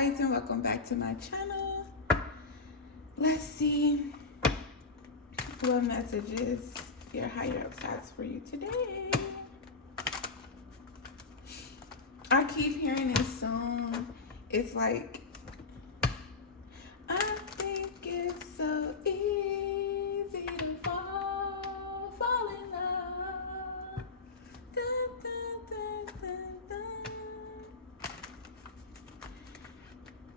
guys, and welcome back to my channel. Let's see what messages your higher ups has for you today. I keep hearing this song. It's like, I think it's so easy to fall in love. Dun, dun, dun, dun, dun.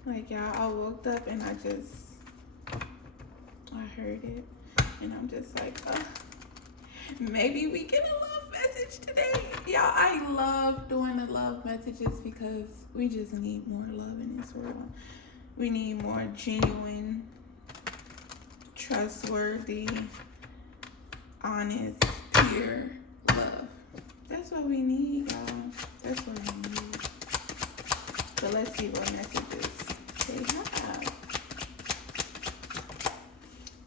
Like, y'all, I woke up and I heard it, and I'm just like, maybe we get a love message today. Y'all, I love doing the love messages because we just need more love in this world. We need more genuine, trustworthy, honest, pure love. That's what we need, y'all. That's what we need. So let's see what messages they have.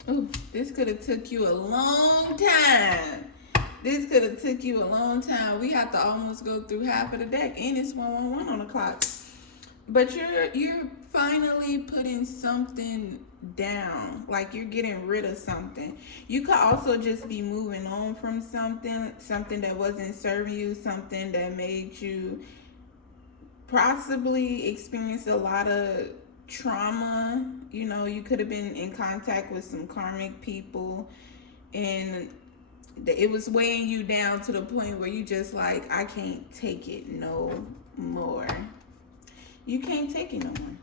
Ooh, this could have took you a long time. We have to almost go through half of the deck, and it's 111 on the clock. But you're finally putting something down, like you're getting rid of something. You could also just be moving on from something that wasn't serving you, something that made you possibly experience a lot of trauma. You know, you could have been in contact with some karmic people, and it was weighing you down to the point where you just like, I can't take it no more. You can't take it no more.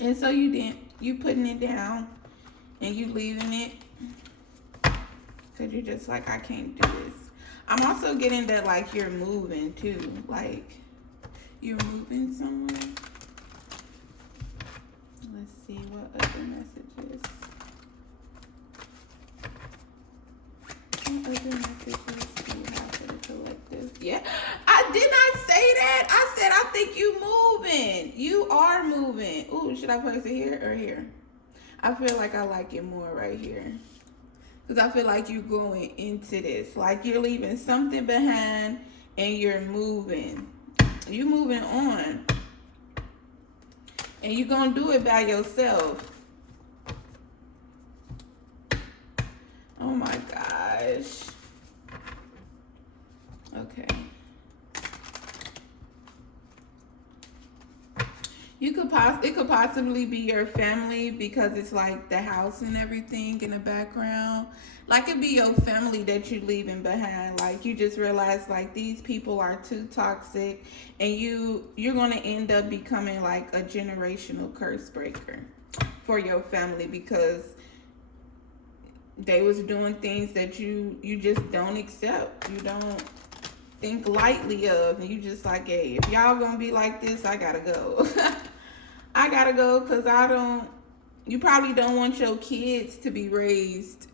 And so you putting it down and you leaving it because you're just like, I can't do this. I'm also getting that like you're moving too, like you're moving somewhere. Let's see what other messages. What other messages do you have for the collective? Yeah, I did not say that. I said I think you moving. You are moving. Ooh, should I place it here or here? I feel like I like it more right here. Because I feel like you're going into this. Like you're leaving something behind and you're moving. You're moving on. And you're going to do it by yourself. Oh my gosh. Okay. It could possibly be your family because it's like the house and everything in the background. Like it'd be your family that you're leaving behind. Like you just realize like these people are too toxic, and you're gonna end up becoming like a generational curse breaker for your family because they was doing things that you just don't accept. You don't think lightly of, and you just like, hey, if y'all gonna be like this, I gotta go. I gotta go because you probably don't want your kids to be raised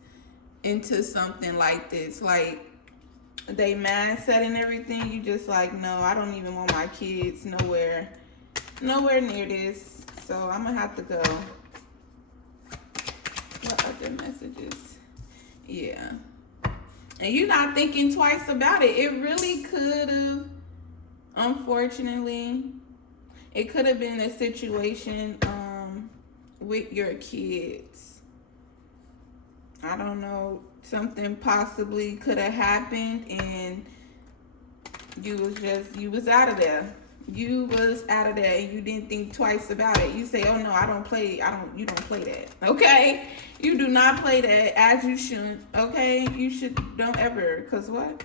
into something like this. Like they mindset and everything, you just like, no, I don't even want my kids nowhere near this. So I'm gonna have to go. What other messages? Yeah. And you're not thinking twice about it. It really could have, unfortunately, it could have been a situation with your kids. I don't know. Something possibly could have happened and you was out of there. You was out of there and you didn't think twice about it. You say, oh no, you don't play that. Okay? You do not play that, as you shouldn't. Okay? Don't ever, cause what?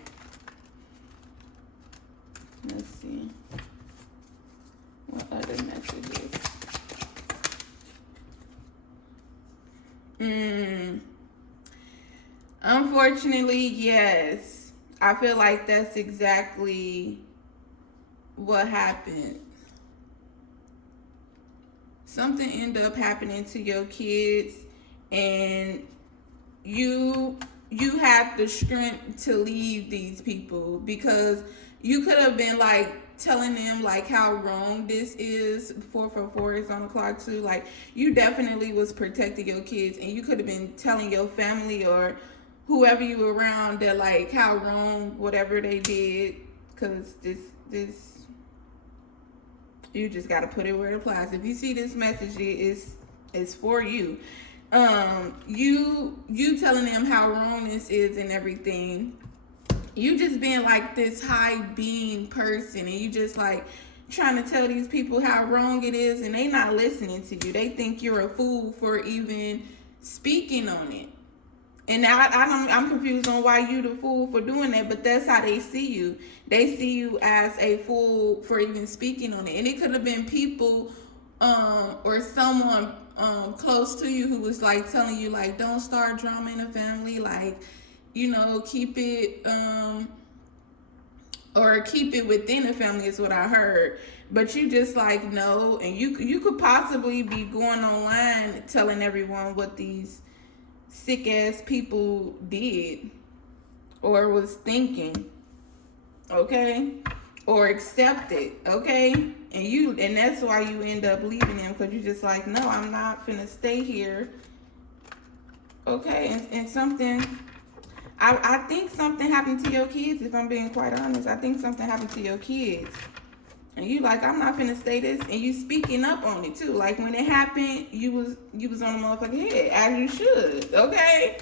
Let's see. What other messages? Unfortunately, yes. I feel like that's exactly what happened. Something ended up happening to your kids, and you had the strength to leave these people because you could have been like telling them like how wrong this is. 444 is on the clock too. Like you definitely was protecting your kids, and you could have been telling your family or whoever you were around that like how wrong whatever they did, because this You just got to put it where it applies. If you see this message, it's for you. You telling them how wrong this is and everything. You just being like this high being person, and you just like trying to tell these people how wrong it is, and they not listening to you. They think you're a fool for even speaking on it. And I'm confused on why you the fool for doing that, but that's how they see you. They see you as a fool for even speaking on it. And it could have been people or someone close to you who was like telling you like, don't start drama in the family, like, you know, keep it or keep it within the family is what I heard. But you just like, no, and you could possibly be going online telling everyone what these sick ass people did or was thinking, okay, or accepted, okay, and that's why you end up leaving them, because you just like, no, I'm not finna stay here, okay. And something, I think something happened to your kids. If I'm being quite honest, I think something happened to your kids. And you like, I'm not finna stay this, and you speaking up on it too. Like when it happened, you was on the motherfucking head, as you should, okay?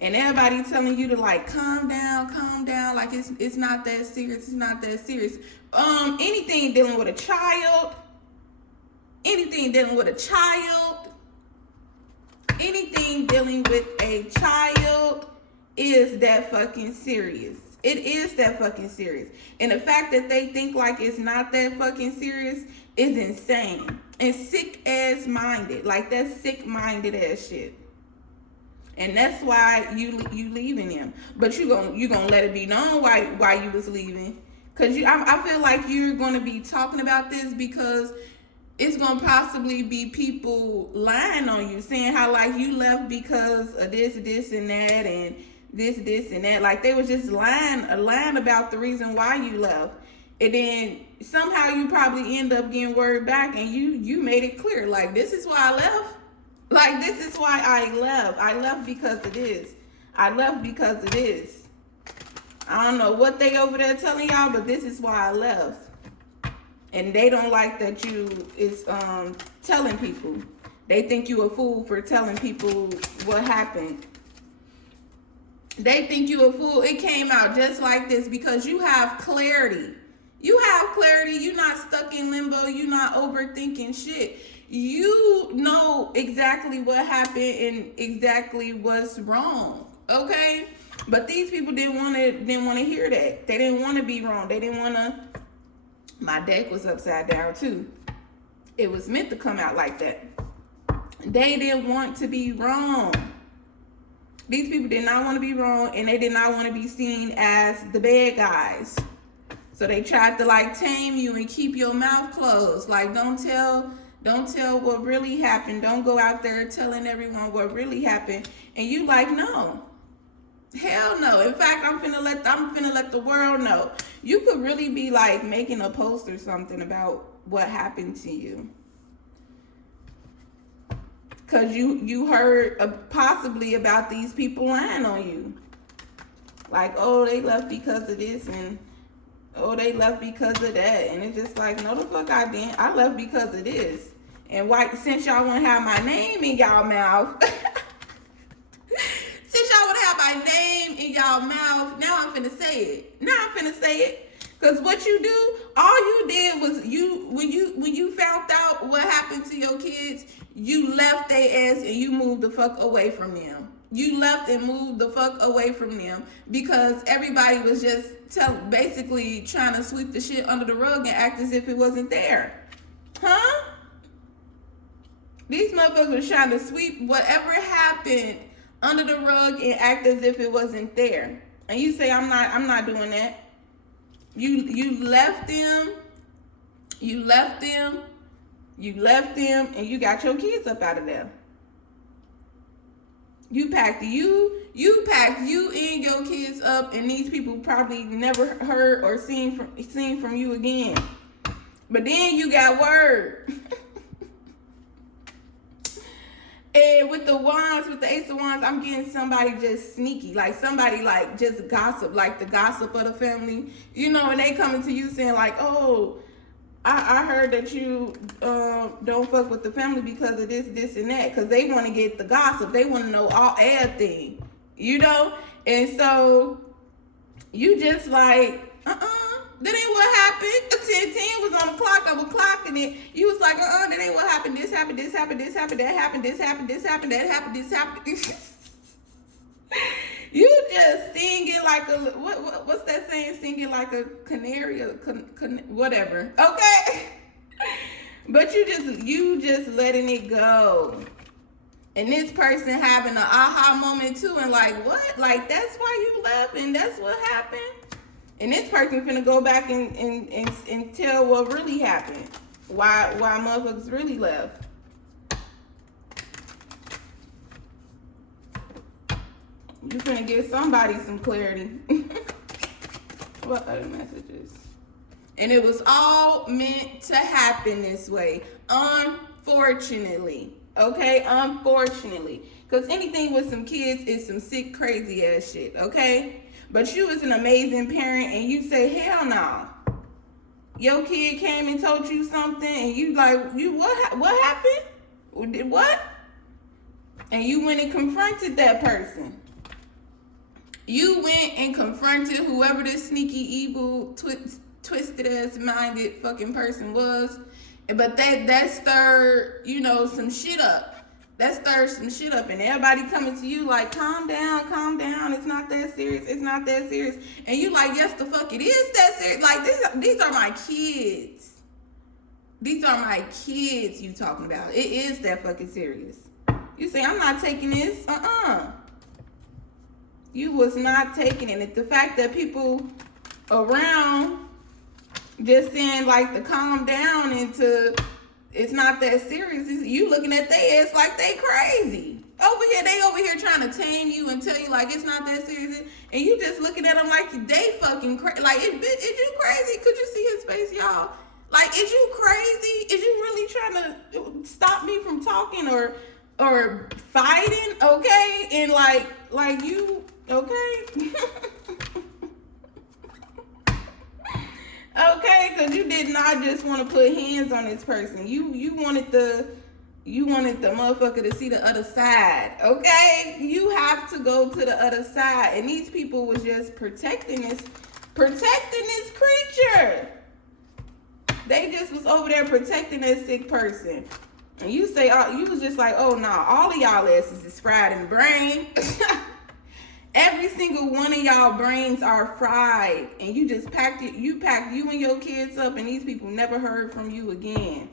And everybody telling you to like calm down, like it's not that serious, it's not that serious. Anything dealing with a child, anything dealing with a child is that fucking serious. It is that fucking serious. And the fact that they think like it's not that fucking serious is insane. And sick ass minded. Like that's sick minded ass shit. And that's why you leaving him. But you gonna let it be known why you was leaving. Cause I feel like you're gonna be talking about this because it's gonna possibly be people lying on you, saying how like you left because of this and that, and this and that. Like they was just lying about the reason why you left. And then somehow you probably end up getting word back, and you made it clear, like, this is why I left. Like, this is why I left. I left because of this. I left because of this. I don't know what they over there telling y'all, but this is why I left. And they don't like that you is telling people. They think you a fool for telling people what happened. They think you a fool. It came out just like this because you have clarity. You have clarity. You're not stuck in limbo. You're not overthinking shit. You know exactly what happened and exactly what's wrong. Okay? But these people didn't want to hear that. They didn't want to be wrong. They didn't want to. My deck was upside down too. It was meant to come out like that. They didn't want to be wrong. These people did not want to be wrong, and they did not want to be seen as the bad guys. So they tried to like tame you and keep your mouth closed. Like don't tell what really happened. Don't go out there telling everyone what really happened. And you like, no. Hell no. In fact, I'm finna let the world know. You could really be like making a post or something about what happened to you. Cause you heard possibly about these people lying on you. Like, oh, they left because of this, and oh, they left because of that. And it's just like, no the fuck I didn't. I left because of this. And why, since y'all want to have my name in y'all mouth, since y'all want to have my name in y'all mouth, now I'm finna say it. Cause what you do, all you did was when you found out what happened to your kids, you left their ass and you moved the fuck away from them. You left and moved the fuck away from them because everybody was just basically trying to sweep the shit under the rug and act as if it wasn't there. Huh? These motherfuckers were trying to sweep whatever happened under the rug and act as if it wasn't there. And you say, I'm not doing that. You left them, and you got your kids up out of there. You packed you and your kids up, and these people probably never heard or seen from you again. But then you got word. And with the wands, with the Ace of Wands, I'm getting somebody just sneaky, like somebody like just gossip, like the gossip of the family, you know, and they coming to you saying like, oh, I heard that you don't fuck with the family because of this, and that. Because they want to get the gossip. They want to know all everything. You know? And so, you just like, that ain't what happened. 10 was on the clock. I was clocking it. You was like, that ain't what happened. This happened, this happened, this happened, that happened, this happened, this happened, that happened, this happened. You just singing like a what's that saying? Singing like a canary, whatever. Okay, but you just letting it go, and this person having an aha moment too, and like what? Like that's why you left, and that's what happened. And this person finna go back and tell what really happened, why motherfuckers really left. You finna give somebody some clarity. What other messages? And it was all meant to happen this way. Unfortunately. Okay? Unfortunately. Because anything with some kids is some sick, crazy ass shit. Okay? But you as an amazing parent and you say, hell no. Your kid came and told you something and you like, what happened? What? And you went and confronted that person. You went and confronted whoever this sneaky, evil, twisted ass minded fucking person was. But that stirred, some shit up. That stirs some shit up. And everybody coming to you like, calm down. It's not that serious. And you like, yes, the fuck it is that serious. Like, these are my kids. These are my kids you talking about. It is that fucking serious. You say, I'm not taking this. You was not taking it. The fact that people around just saying like to calm down into it's not that serious. You looking at their ass like they crazy. They over here trying to tame you and tell you like it's not that serious. And you just looking at them like they fucking crazy. Like, is you crazy? Could you see his face, y'all? Like, is you crazy? Is you really trying to stop me from talking or fighting? Okay? And like you... Okay? Okay, because you did not just want to put hands on this person. You wanted the motherfucker to see the other side. Okay? You have to go to the other side. And these people was just protecting this creature. They just was over there protecting that sick person. And you say, you was just like, oh, nah, all of y'all asses is fried in the brain. Every single one of y'all brains are fried, and you just packed you and your kids up, and these people never heard from you again.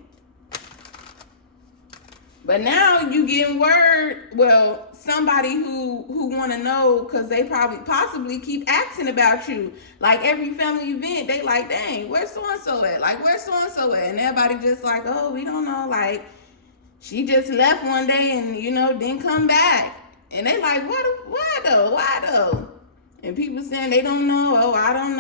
But now you getting word, well, somebody who want to know, because they possibly keep asking about you. Like every family event, they like, dang, where's so-and-so at? Like, where's so-and-so at? And everybody just like, oh, we don't know. Like, she just left one day and, didn't come back. And they like, why though? And people saying they don't know. Oh, I don't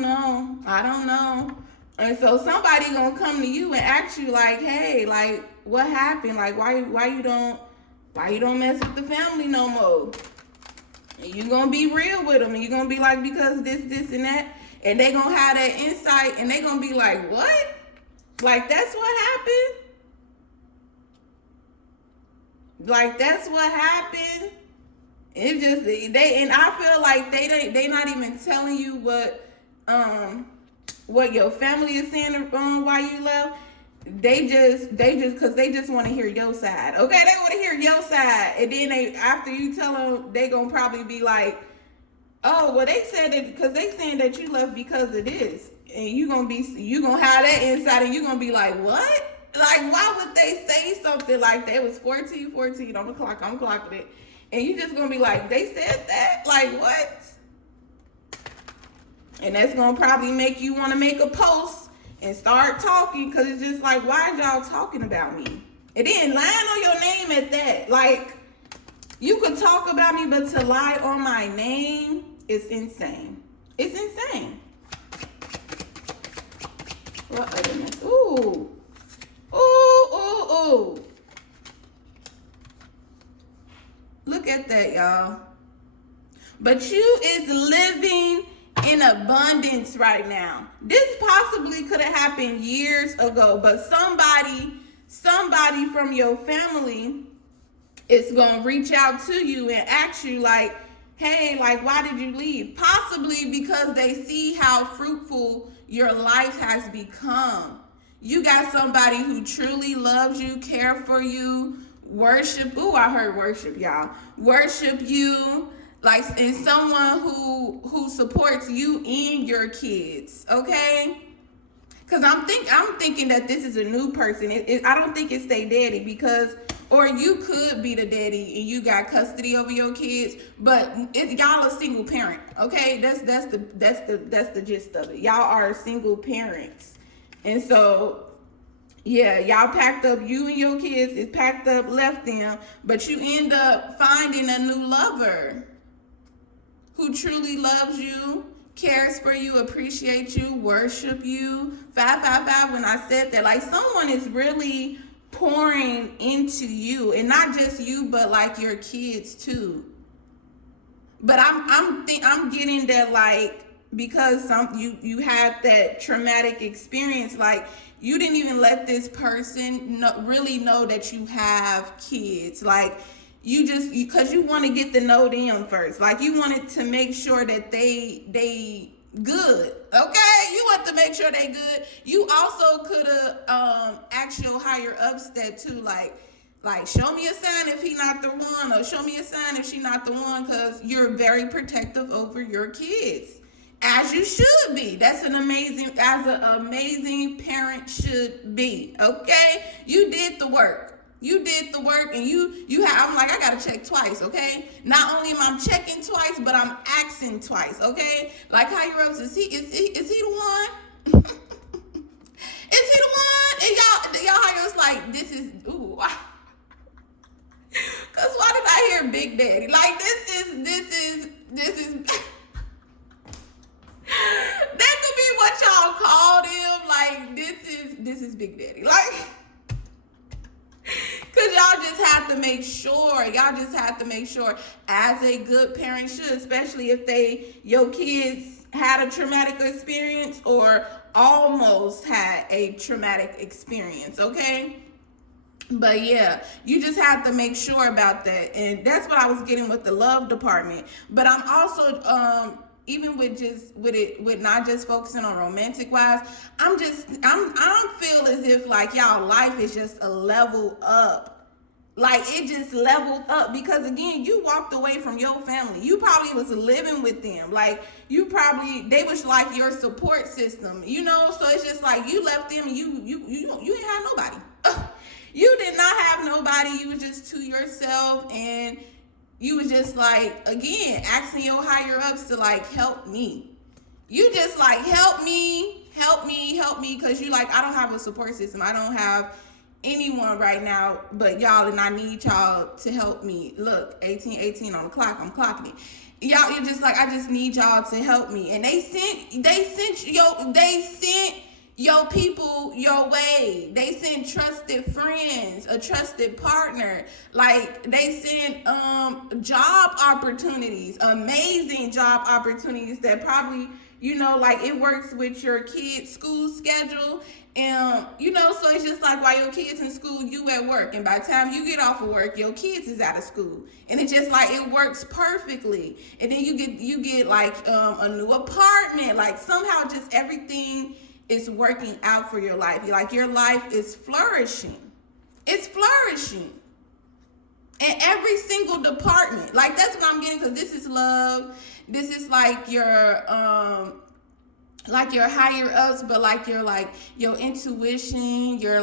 know. And so somebody gonna come to you and ask you like, hey, like, what happened? Like, why you don't mess with the family no more? And you gonna be real with them, and you gonna be like, because this, and that, and they gonna have that insight, and they gonna be like, what? Like, that's what happened? Like, that's what happened? It just, and I feel like they not even telling you what your family is saying why you left. They just because they just want to hear your side. Okay, they want to hear your side, and then after you tell them, they gonna probably be like, oh, well, they said it because they saying that you left because of this, and you gonna have that inside, and you gonna be like, what? Like, why would they say something like that? It was 14 on the clock. I'm clocking it. And you just gonna be like, they said that? Like, what? And that's gonna probably make you want to make a post and start talking, because it's just like, why y'all talking about me? And then lying on your name at that. Like, you could talk about me, but to lie on my name is insane. It's insane. What other mess? Ooh. Look at that, y'all. But you is living in abundance right now. This possibly could have happened years ago, but somebody from your family is going to reach out to you and ask you like, hey, like, why did you leave? Possibly because they see how fruitful your life has become. You got somebody who truly loves you, care for you, worship. Ooh, I heard worship, y'all. Worship you, like, and someone who supports you and your kids. Okay. Because I'm thinking that this is a new person. I don't think it's their daddy, because, or you could be the daddy and you got custody over your kids, but y'all a single parent, okay? That's the gist of it. Y'all are single parents, and so yeah, y'all packed up. You and your kids is packed up, left them, but you end up finding a new lover who truly loves you, cares for you, appreciates you, worship you. 555, when I said that, like, someone is really pouring into you, and not just you, but like your kids too. But I'm getting that, like, because you had that traumatic experience, like, you didn't even let this person really know that you have kids. Like, because you want to get to know them first. Like, you wanted to make sure that they good. Okay, you want to make sure they good. You also could have asked your higher ups that too, like show me a sign if he not the one, or show me a sign if she not the one, because you're very protective over your kids, as you should be. That's an amazing parent should be. Okay, you did the work. You did the work, and I'm like, I gotta check twice, okay? Not only am I checking twice, but I'm asking twice, okay? Like, higher ups, is he the one? Is he the one? And y'all higher ups like, this is, ooh. Cause why did I hear Big Daddy? Like, this is that could be what y'all called him. Like, this is Big Daddy. Like, because y'all just have to make sure. Y'all just have to make sure, as a good parent should, especially if your kids had a traumatic experience or almost had a traumatic experience, okay? But yeah, you just have to make sure about that. And that's what I was getting with the love department. But I'm also even with not just focusing on romantic wise, I don't feel as if like y'all life is just a level up. Like, it just leveled up, because again, you walked away from your family. You probably was living with them. Like, they was like your support system, you know? So it's just like, you left them and you didn't have nobody. You did not have nobody. You was just to yourself, and you was just like, again, asking your higher ups to like, help me. You just like, help me, because you like, I don't have a support system. I don't have anyone right now but y'all, and I need y'all to help me. Look, 18 on the clock, I'm clocking it. Y'all, you're just like, I just need y'all to help me. And they sent your people your way. They sent trusted friends, a trusted partner. Like, they sent job opportunities, amazing job opportunities that probably, you know, like, it works with your kids' school schedule. And, you know, so it's just like, while your kids in school, you at work. And by the time you get off of work, your kids is out of school. And it's just like, it works perfectly. And then you get like a new apartment. Like, somehow just everything is working out for your life. Like, your life is flourishing. It's flourishing in every single department. Like, that's what I'm getting, because this is love. This is like your higher ups, but like your intuition, your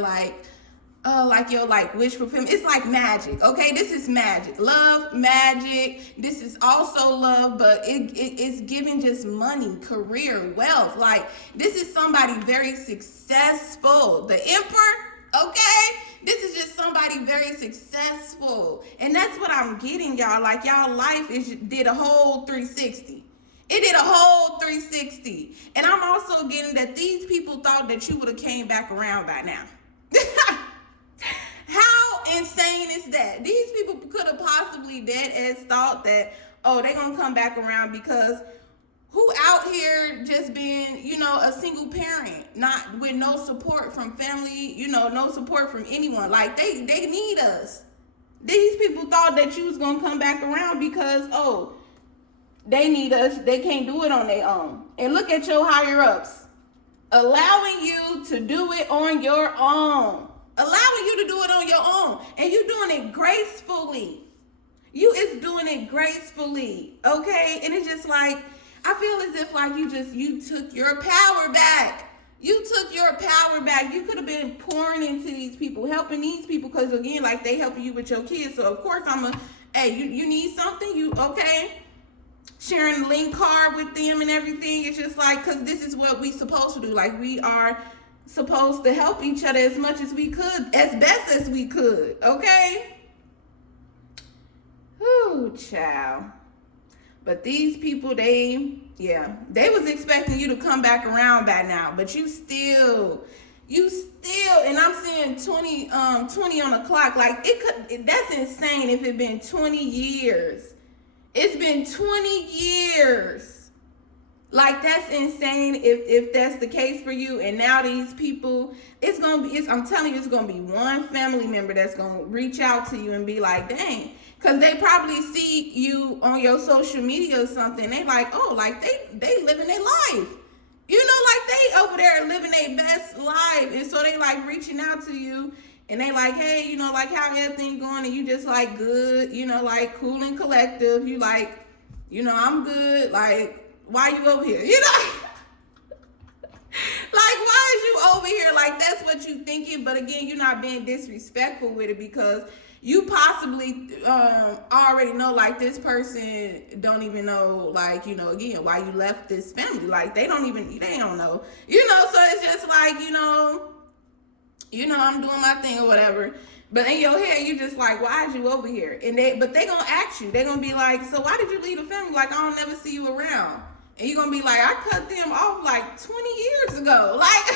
your wish fulfillment. It's like magic, okay? This is magic. Love, magic. This is also love, but it's giving just money, career, wealth. Like, this is somebody very successful. The Emperor, okay? This is just somebody very successful. And that's what I'm getting, y'all. Like, y'all life did a whole 360. It did a whole 360. And I'm also getting that these people thought that you would have came back around by now. How insane is that? These people could have possibly dead as thought that, oh, they're going to come back around, because who out here just being, a single parent, not with no support from family, no support from anyone. Like they need us. These people thought that you was gonna come back around because they need us. They can't do it on their own. And look at your higher ups allowing you to do it on your own. Allowing you to do it on your own. And you doing it gracefully. You is doing it gracefully. Okay? And it's just like, I feel as if like you took your power back. You took your power back. You could have been pouring into these people, helping these people, because again, like they helping you with your kids. So of course you need something, you okay? Sharing the link card with them and everything. It's just like, because this is what we supposed to do. Like we are supposed to help each other as much as we could, as best as we could, okay? Whew, child. But these people, they was expecting you to come back around by now, but you still, and I'm saying 20 on the clock. Like that's insane if it been 20 years. It's been 20 years. Like that's insane if that's the case for you. And now these people, I'm telling you, it's gonna be one family member that's gonna reach out to you and be like, dang. Because they probably see you on your social media or something. They like, like they living their life. Like they over there living their best life. And so they like reaching out to you. And they like, hey, like how everything going? And you just like good, like cool and collective. You like, I'm good. Like, why you over here? Like, why is you over here? Like, that's what you thinking. But again, you're not being disrespectful with it because you possibly already know, like, this person don't even know, like, again, why you left this family. Like, they don't know. So it's just like, I'm doing my thing or whatever. But in your head, you just like, why is you over here? But they gonna ask you. They gonna be like, so why did you leave the family? Like, I don't never see you around. And you're gonna be like, I cut them off like 20 years ago. Like,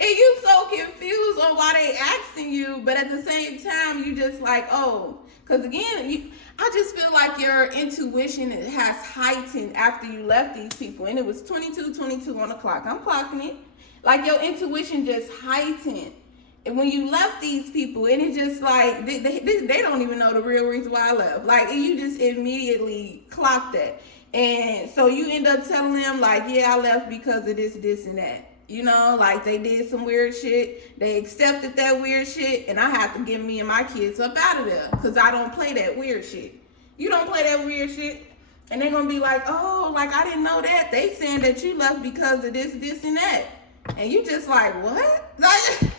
and you so confused on why they asking you, but at the same time, you just like, because again, I just feel like your intuition has heightened after you left these people. And it was 22 on the clock. I'm clocking it. Like your intuition just heightened. And when you left these people, and it's just like, they don't even know the real reason why I left. Like, and you just immediately clocked that. And so you end up telling them, like, yeah, I left because of this, and that. Like they did some weird shit. They accepted that weird shit, and I have to get me and my kids up out of there because I don't play that weird shit. You don't play that weird shit. And they're going to be like, like I didn't know that. They saying that you left because of this, and that. And you just like, what? Like,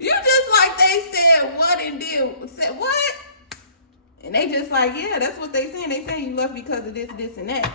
you just like they said what and said what? And they just like, yeah, that's what they saying. They saying you left because of this, and that.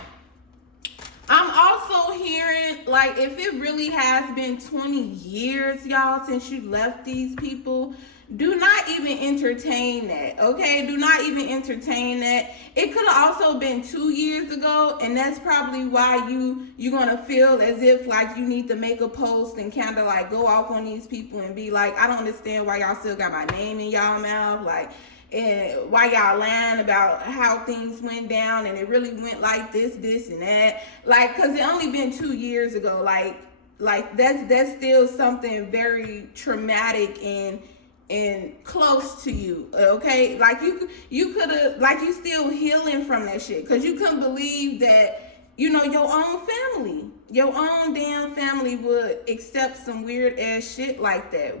I'm also hearing, like, if it really has been 20 years, y'all, since you left these people, do not even entertain that, okay? Do not even entertain that. It could have also been 2 years ago, and that's probably why you're going to feel as if, like, you need to make a post and kind of, like, go off on these people and be like, I don't understand why y'all still got my name in y'all mouth, like, and why y'all lying about how things went down and it really went like this, and that. Like, because it only been 2 years ago. Like that's still something very traumatic and close to you, okay? Like you could have, like you still healing from that shit because you couldn't believe that, your own family, your own damn family would accept some weird ass shit like that.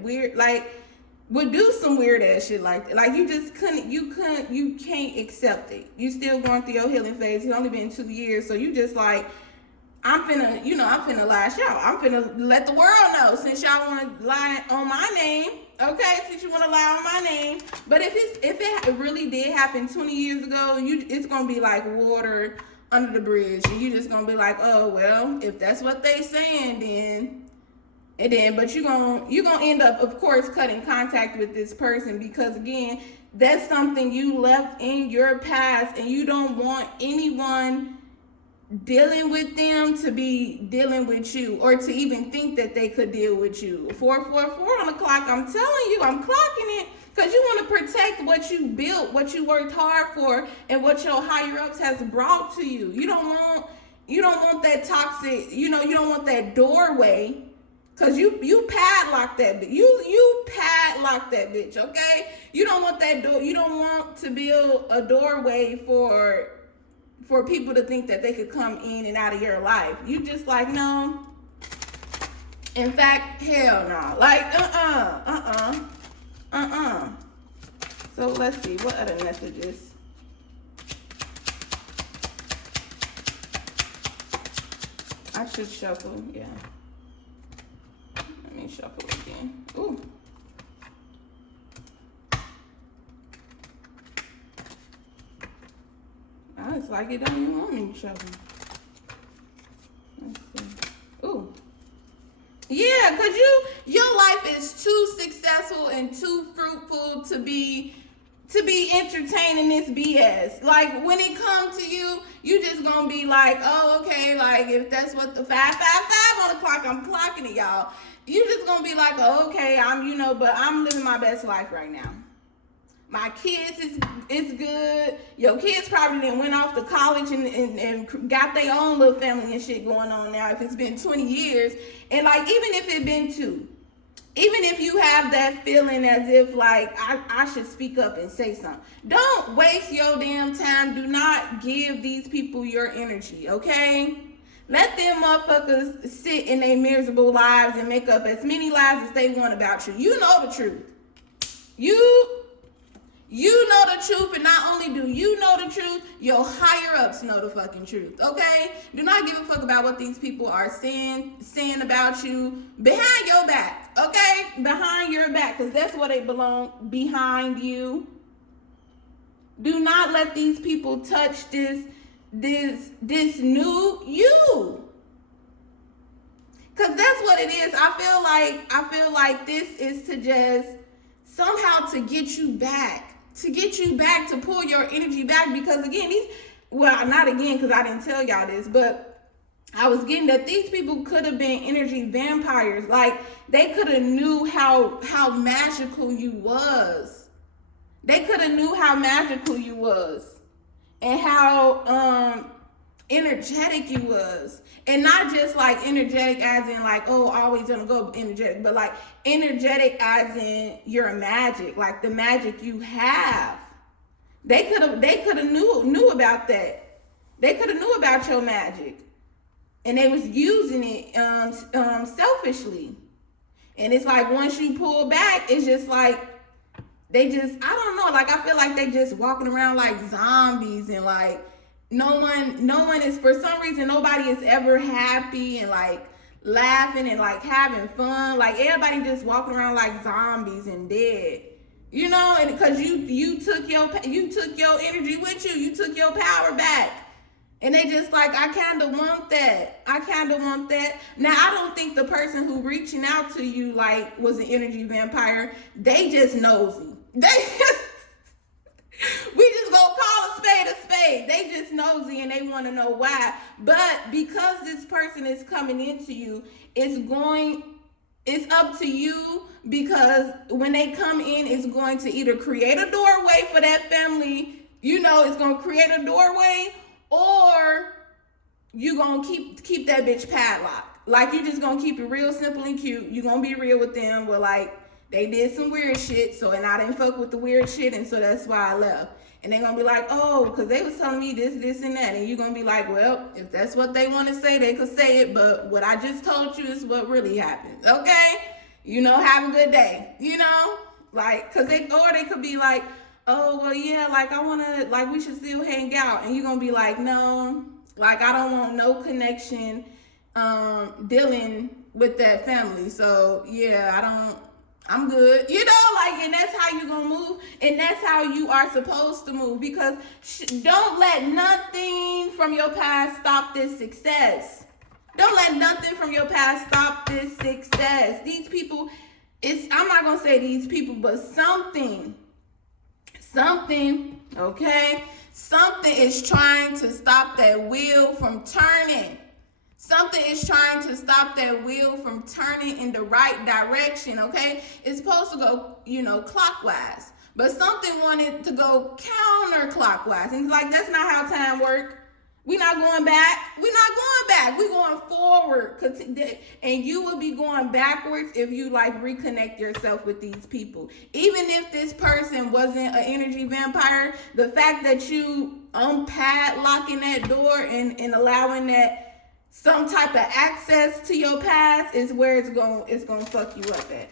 Would do some weird ass shit like that. Like you just you can't accept it. You still going through your healing phase. It's only been 2 years. So you just like, I'm finna lash out. I'm finna let the world know since y'all want to lie on my name. Okay, since you want to lie on my name. But if it really did happen 20 years ago, it's gonna be like water under the bridge. And you just gonna be like, oh well, if that's what they saying, then. But you're gonna end up, of course, cutting contact with this person because again, that's something you left in your past, and you don't want anyone dealing with them to be dealing with you or to even think that they could deal with you. 444 on the clock. I'm telling you, I'm clocking it. Because you want to protect what you built, what you worked hard for, and what your higher ups has brought to you. You don't want that toxic, you don't want that doorway. Cause you padlock that bitch. You padlock that bitch, okay? You don't want that door. You don't want to build a doorway for people to think that they could come in and out of your life. You just like, no. In fact, hell no. Like, So let's see, what other messages? I should shuffle, yeah. Let me shuffle again. Ooh. It's like it don't even want me to shuffle. Let's see. Ooh. Yeah, because your life is too successful and too fruitful to be entertaining this BS. Like, when it comes to you, you just gonna be like, oh, okay, like, if that's what the 555 on the clock, I'm clocking it, y'all. You just gonna be like, oh, okay, but I'm living my best life right now. My kids is good. Your kids probably done went off to college and got their own little family and shit going on now. If it's been 20 years, and like, even if it's been 2, even if you have that feeling as if like I should speak up and say something, don't waste your damn time. Do not give these people your energy, okay? Let them motherfuckers sit in their miserable lives and make up as many lies as they want about you. You know the truth. You know the truth, and not only do you know the truth, your higher ups know the fucking truth, okay? Do not give a fuck about what these people are saying about you behind your back, okay? Behind your back, because that's where they belong, behind you. Do not let these people touch this new you. Because that's what it is. I feel like this is to just somehow to get you back. To pull your energy back, because again, not again, because I didn't tell y'all this, but I was getting that these people could have been energy vampires. Like, they could have knew how magical you was. They could have knew how magical you was and how energetic you was. And not just like energetic as in like, oh, always gonna go energetic, but like energetic as in your magic, like the magic you have. They could have knew about that. They could have knew about your magic, and they was using it selfishly. And it's like, once you pull back, it's just like they just, I don't know, like I feel like they just walking around like zombies, and like no one is, for some reason, nobody is ever happy and like laughing and like having fun. Like, everybody just walking around like zombies and dead, and because you took your energy with you. You took your power back, and they just like, I kind of want that. Now, I don't think the person who reaching out to you like was an energy vampire. They just nosy. We just gonna call a spade. They just nosy and they want to know why. But because this person is coming into you, it's up to you, because when they come in, it's going to either create a doorway for that family, it's going to create a doorway, or you gonna keep that bitch padlocked. Like, you just gonna keep it real simple and cute. You gonna be real with them, but like, they did some weird shit, and I didn't fuck with the weird shit, and so that's why I left. And they're going to be like, oh, because they was telling me this, and that. And you're going to be like, well, if that's what they want to say, they could say it. But what I just told you is what really happened, okay? Have a good day, Like, because they could be like, oh, well, yeah, like, I want to, like, we should still hang out. And you're going to be like, no, like, I don't want no connection dealing with that family. So, yeah, I'm good, and that's how you're gonna move, and that's how you are supposed to move, because don't let nothing from your past stop this success. Don't let nothing from your past stop this success. These people, I'm not gonna say these people, but something, okay? Something is trying to stop that wheel from turning. Something is trying to stop that wheel from turning in the right direction, okay? It's supposed to go, clockwise. But something wanted to go counterclockwise. And it's like, that's not how time works. We're not going back. We're not going back. We're going forward. And you will be going backwards if you reconnect yourself with these people. Even if this person wasn't an energy vampire, the fact that you unpadlocking that door and allowing that some type of access to your past is where it's gonna fuck you up at.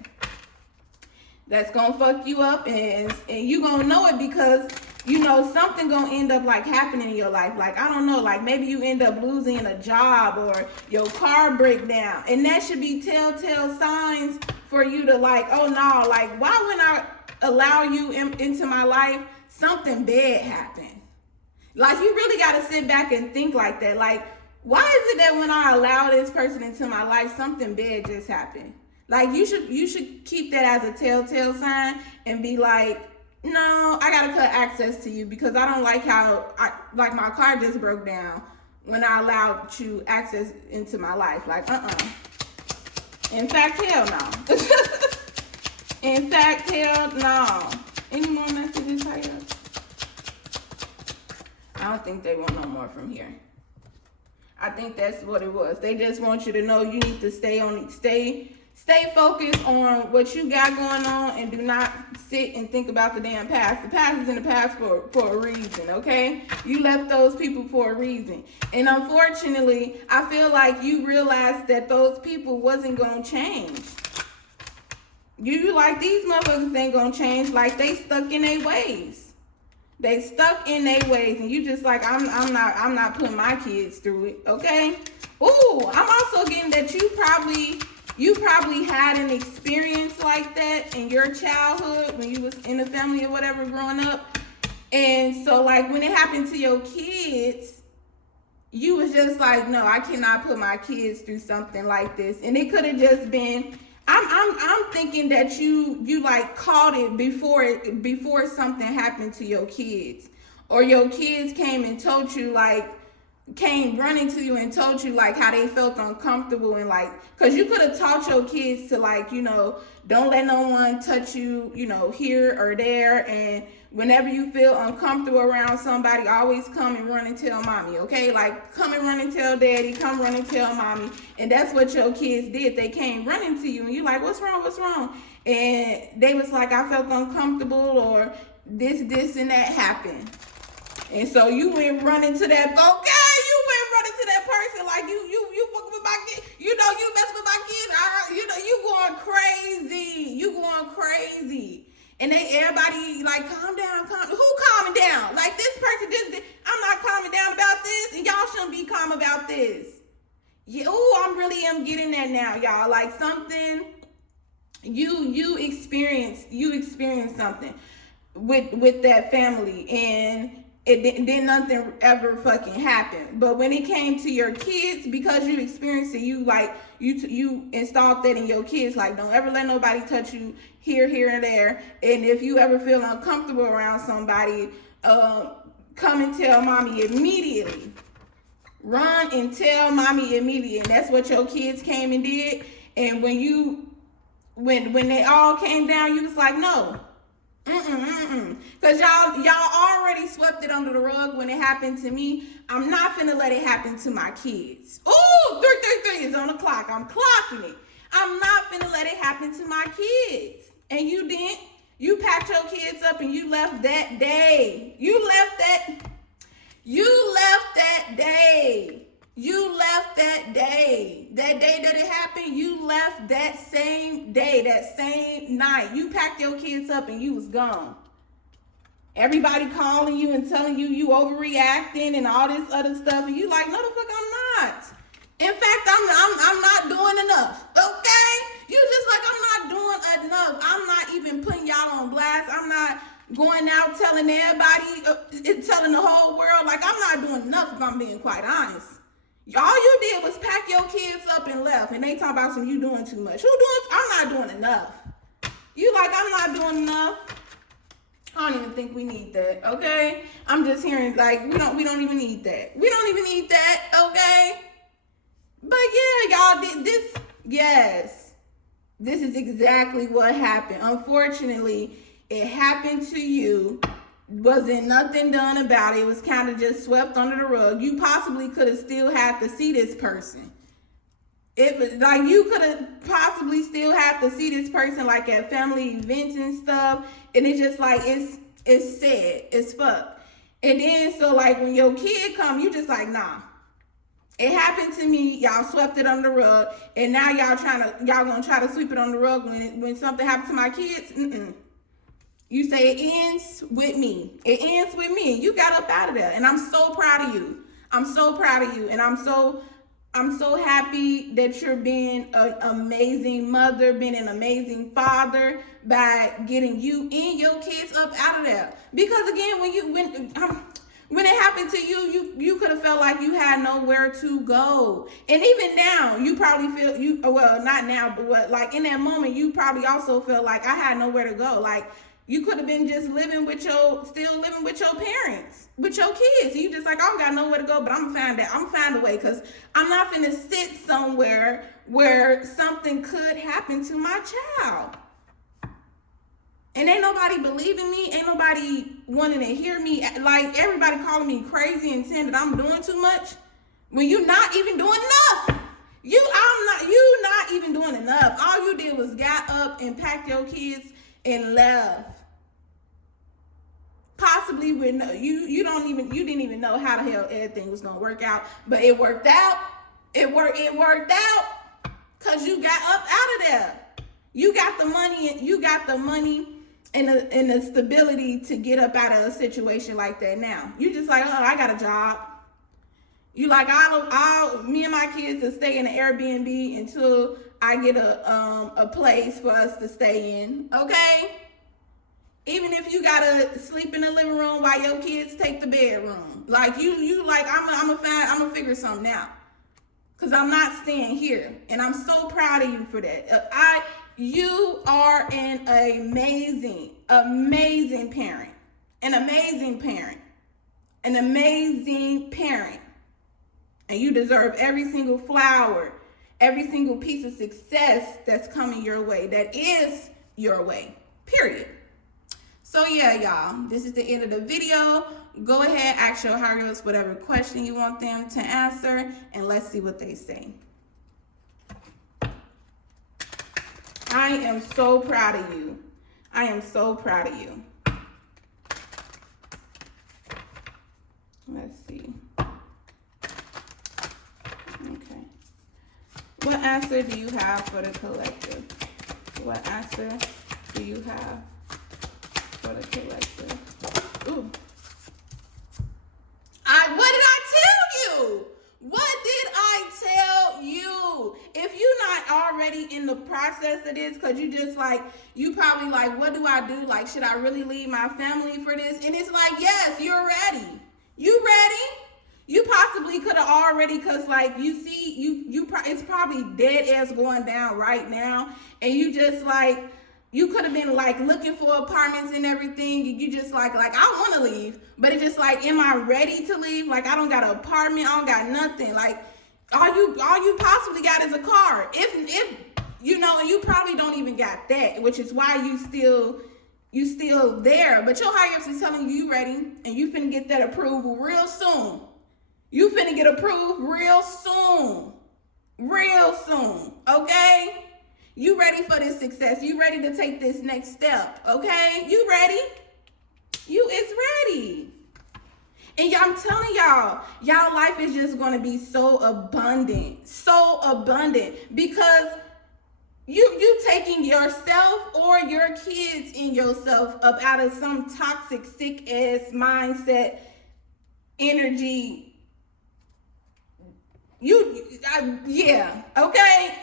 That's gonna fuck you up, and you gonna know it because something gonna end up happening in your life. I don't know, maybe you end up losing a job or your car break down, and that should be telltale signs for you to oh no, why when I allow you into my life, something bad happened. You really gotta sit back and think like that. Why is it that when I allow this person into my life, something bad just happened? You should keep that as a telltale sign and be no, I gotta cut access to you because I don't like how my car just broke down when I allowed you access into my life. In fact, hell no. In fact, hell no. Any more messages, Haya? I don't think they want no more from here. I think that's what it was. They just want you to know you need to stay focused on what you got going on and do not sit and think about the damn past. The past is in the past for a reason, okay? You left those people for a reason. And unfortunately, I feel like you realized that those people wasn't going to change. You these motherfuckers ain't going to change. They stuck in their ways. They stuck in their ways, and you just I'm not putting my kids through it, okay? Ooh, I'm also getting that you probably had an experience like that in your childhood when you was in the family or whatever growing up. And so when it happened to your kids, you was just no, I cannot put my kids through something like this. And it could have just been, I'm thinking that you caught it before something happened to your kids, or your kids came and told you came running to you and told you how they felt uncomfortable and because you could have taught your kids to don't let no one touch you here or there, and whenever you feel uncomfortable around somebody, always come and run and tell mommy, okay? Come and run and tell daddy, come run and tell mommy. And that's what your kids did. They came running to you and you what's wrong? And they was I felt uncomfortable, or this and that happened. And so you went running to that, okay? You went running to that person you fucking with my kids. You messing with my kids. You going crazy. You going crazy. And everybody calm down, who calming down? This person, I'm not calming down about this, and y'all shouldn't be calm about this. Yeah, I really am getting that now, y'all. Something you experienced something with that family, and it did nothing ever fucking happen. But when it came to your kids, because you experienced it, you installed that in your kids, don't ever let nobody touch you here and there. And if you ever feel uncomfortable around somebody, come and tell mommy immediately. Run and tell mommy immediately. And that's what your kids came and did. And when they all came down, you was no. Because y'all already swept it under the rug when it happened to me. I'm not finna let it happen to my kids. Ooh, 333 is on the clock. I'm clocking it. I'm not finna let it happen to my kids. And you didn't. You packed your kids up and you left that day. You left that day. That day that it happened, you left that same day, that same night. You packed your kids up and you was gone. Everybody calling you and telling you overreacting and all this other stuff, and you no, the fuck I'm not. In fact, I'm not doing enough. Okay? You just I'm not doing enough. I'm not even putting y'all on blast. I'm not going out telling everybody, telling the whole world. I'm not doing enough, if I'm being quite honest. All you did was pack your kids up and left, and they talk about you doing too much. I'm not doing enough. You I'm not doing enough. I don't even think we need that, okay? I'm just hearing we don't even need that. We don't even need that, okay? But yeah, y'all, yes, this is exactly what happened. Unfortunately, it happened to you. Wasn't nothing done about it. It was kind of just swept under the rug. You possibly could have still had to see this person. It was like you could have possibly still had to see this person like at family events and stuff. And it's just like it's sad. It's fucked. And then so like when your kid come, you just like, nah. It happened to me. Y'all swept it under the rug, and now y'all gonna try to sweep it on the rug when something happens to my kids. You say it ends with me. It ends with me. You got up out of there, and I'm so proud of you. I'm so proud of you, and I'm so happy that you're being an amazing mother, being an amazing father by getting you and your kids up out of there. Because again, when it happened to you, you could have felt like you had nowhere to go. And even now, you probably feel well, not now, but like in that moment, you probably also felt like I had nowhere to go. Like you could have been just still living with your parents, with your kids. You just like, I don't got nowhere to go, but I'm gonna find a way, because I'm not finna sit somewhere where something could happen to my child. And ain't nobody believing me. Ain't nobody wanting to hear me. Like everybody calling me crazy and saying that I'm doing too much when you're not even doing enough. You not even doing enough. All you did was got up and packed your kids and left. Possibly with you didn't even know how the hell everything was gonna work out, but it worked out. It worked out because you got up out of there. You got the money and the stability to get up out of a situation like that now. You just like, oh, I got a job. You like, me and my kids will stay in an Airbnb until I get a place for us to stay in, okay? Even if you gotta sleep in the living room while your kids take the bedroom. Like you like, I'm gonna figure something out. Cause I'm not staying here. And I'm so proud of you for that. You are an amazing parent. An amazing parent. An amazing parent. And you deserve every single flower, every single piece of success that's coming your way, that is your way, period. So yeah, y'all, this is the end of the video. Go ahead, ask your higher ups whatever question you want them to answer, and let's see what they say. I am so proud of you. I am so proud of you. Let's see. Okay. What answer do you have for the collective? What answer do you have for the collective? Ooh. What did I tell you? What did I tell you? If you're not already in the process of this, because you probably like, what do I do? Like, should I really leave my family for this? And it's like, yes, you're ready. You ready? You possibly could have already, because like you see, it's probably dead ass going down right now. And you just like, you could have been like looking for apartments and everything. You just like I want to leave, but it's just like, am I ready to leave? Like I don't got an apartment, I don't got nothing. Like all you possibly got is a car. If you know, and you probably don't even got that, which is why you still there. But your higher ups is telling you ready, and you finna get that approval real soon. You finna get approved real soon. Real soon, okay? You ready for this success. You ready to take this next step, okay? You ready? It's ready. And I'm telling y'all life is just going to be so abundant, because you taking yourself or your kids and yourself up out of some toxic, sick ass mindset, energy. Yeah, okay,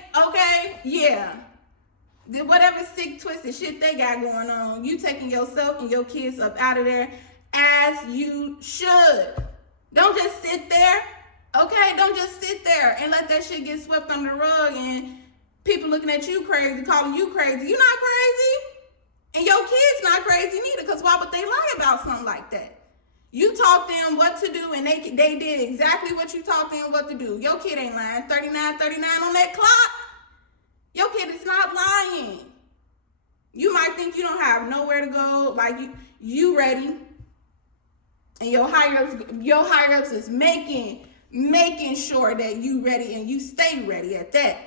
yeah. Whatever sick, twisted shit they got going on, you taking yourself and your kids up out of there as you should. Don't just sit there, okay? Don't just sit there and let that shit get swept under the rug and people looking at you crazy, calling you crazy. You're not crazy. And your kids not crazy neither, because why would they lie about something like that? You taught them what to do, and they did exactly what you taught them what to do. Your kid ain't lying. 39 on that clock. Your kid is not lying. You might think you don't have nowhere to go, like you ready, and your higher ups is making sure that you ready and you stay ready at that.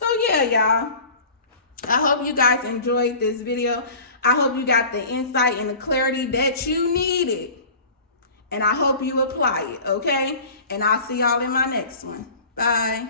So yeah, y'all. I hope you guys enjoyed this video. I hope you got the insight and the clarity that you needed. And I hope you apply it, okay? And I'll see y'all in my next one. Bye.